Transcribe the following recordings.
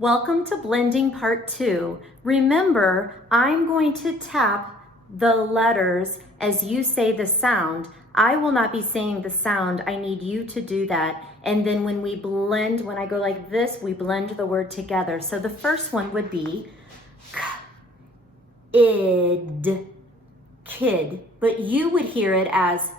Welcome to blending part 2. Remember, I'm going to tap the letters as you say the sound. I will not be saying the sound. I need you to do that. And then when we blend, when I go like this, we blend the word together. So the first one would be id, kid, but you would hear it as,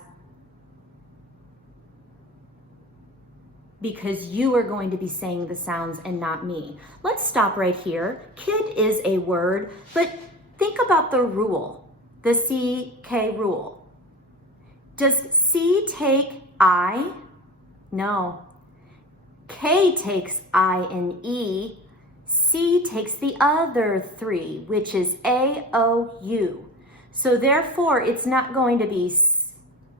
because you are going to be saying the sounds and not me. Let's stop right here. Kid is a word, but think about the rule, the CK rule. Does C take I? No. K takes I and E. C takes the other three, which is A, O, U. So therefore, it's not going to be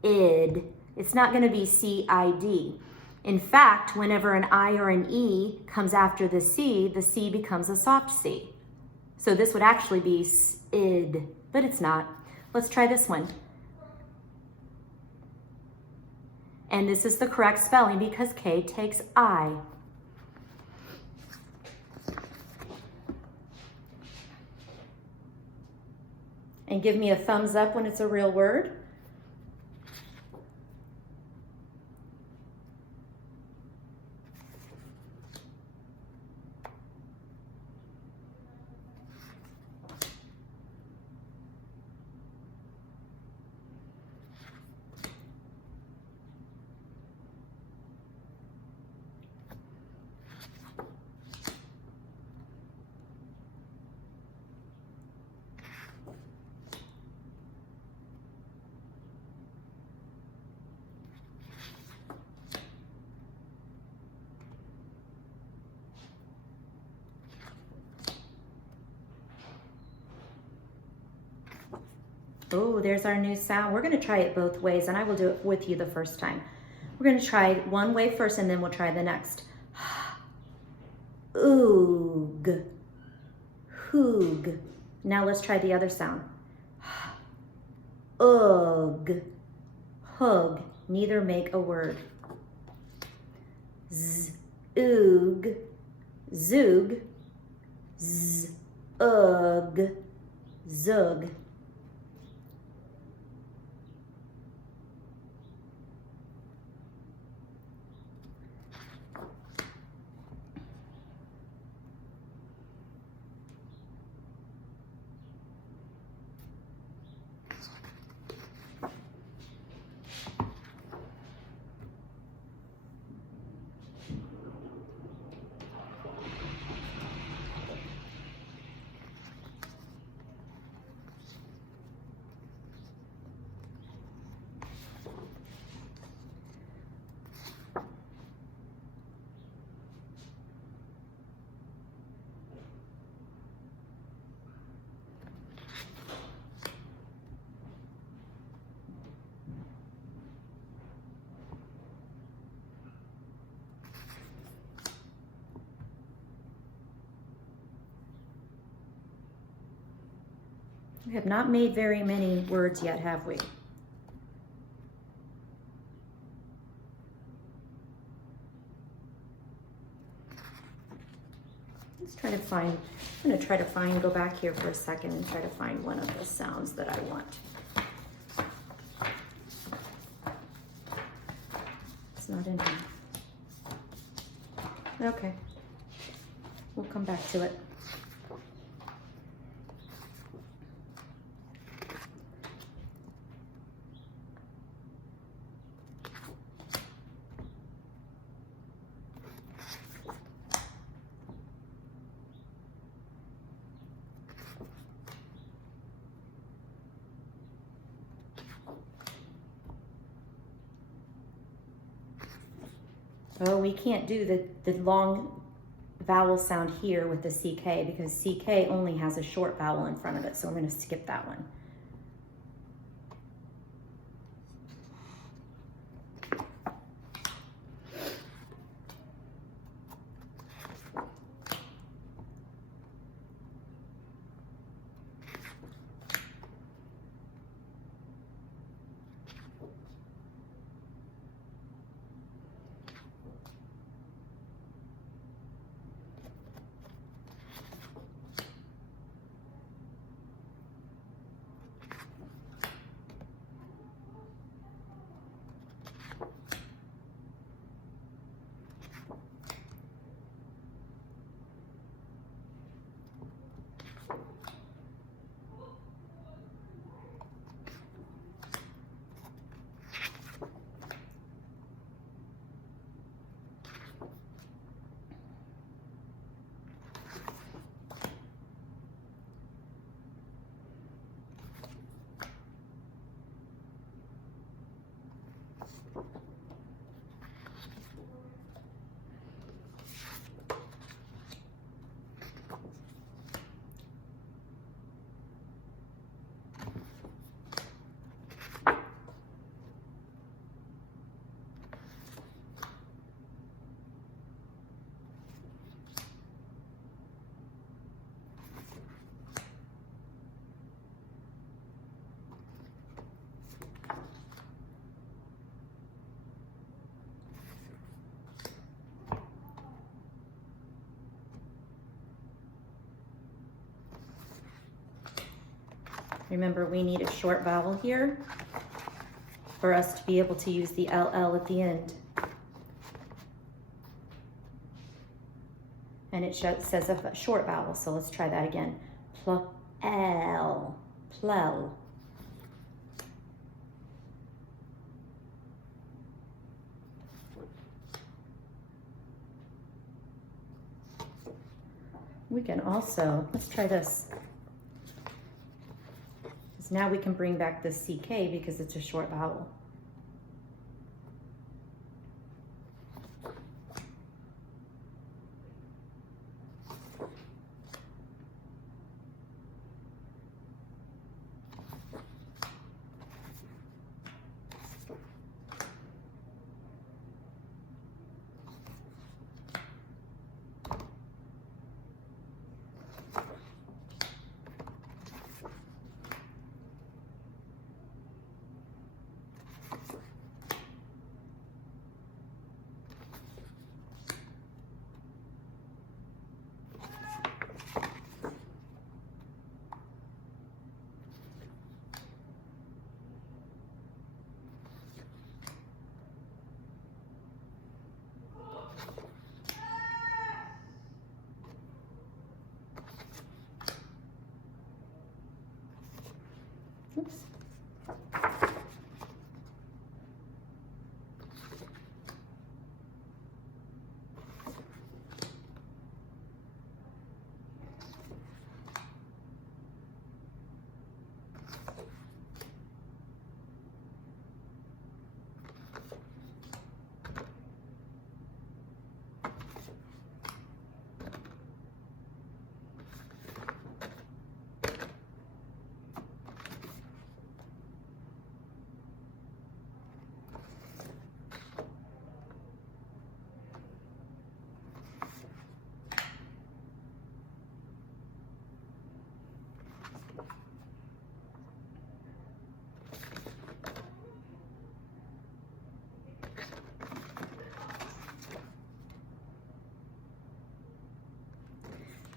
id. It's not going to be C-I-D. In fact, whenever an I or an E comes after the C becomes a soft C. So this would actually be id, but it's not. Let's try this one. And this is the correct spelling because K takes I. And give me a thumbs up when it's a real word. Oh, there's our new sound. We're going to try it both ways, and I will do it with you the first time. We're going to try one way first, and then we'll try the next. Oog. Hoog. Now let's try the other sound. Ugh. Hug. Neither make a word. Z. Oog. Zoog. Z. Ugh. Zug. We have not made very many words yet, have we? Let's try to find, I'm going to try to find, go back here for a second and try to find one of the sounds that I want. It's not in here. Okay. We'll come back to it. Oh, we can't do the long vowel sound here with the CK because CK only has a short vowel in front of it, so I'm going to skip that one. Remember, we need a short vowel here for us to be able to use the LL at the end. And it says a short vowel, so let's try that again. Plel, plel. We can also, let's try this. Because now we can bring back the CK because it's a short vowel. Oops.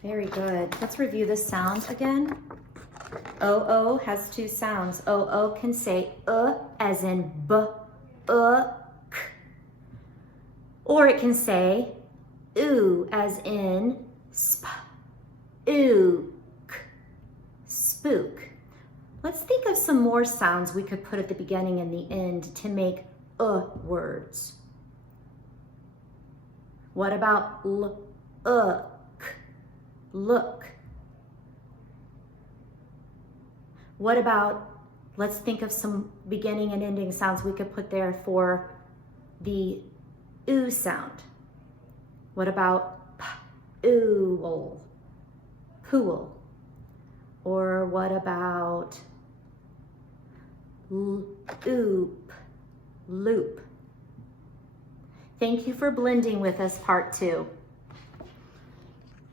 Very good. Let's review the sounds again. O has two sounds. O can say as in b, k. Or it can say oo as in sp, ook, spook. Let's think of some more sounds we could put at the beginning and the end to make words. What about look? Look. What about, let's think of some beginning and ending sounds we could put there for the oo sound. What about ool, pool? Or what about oop, loop? Thank you for blending with us, part 2.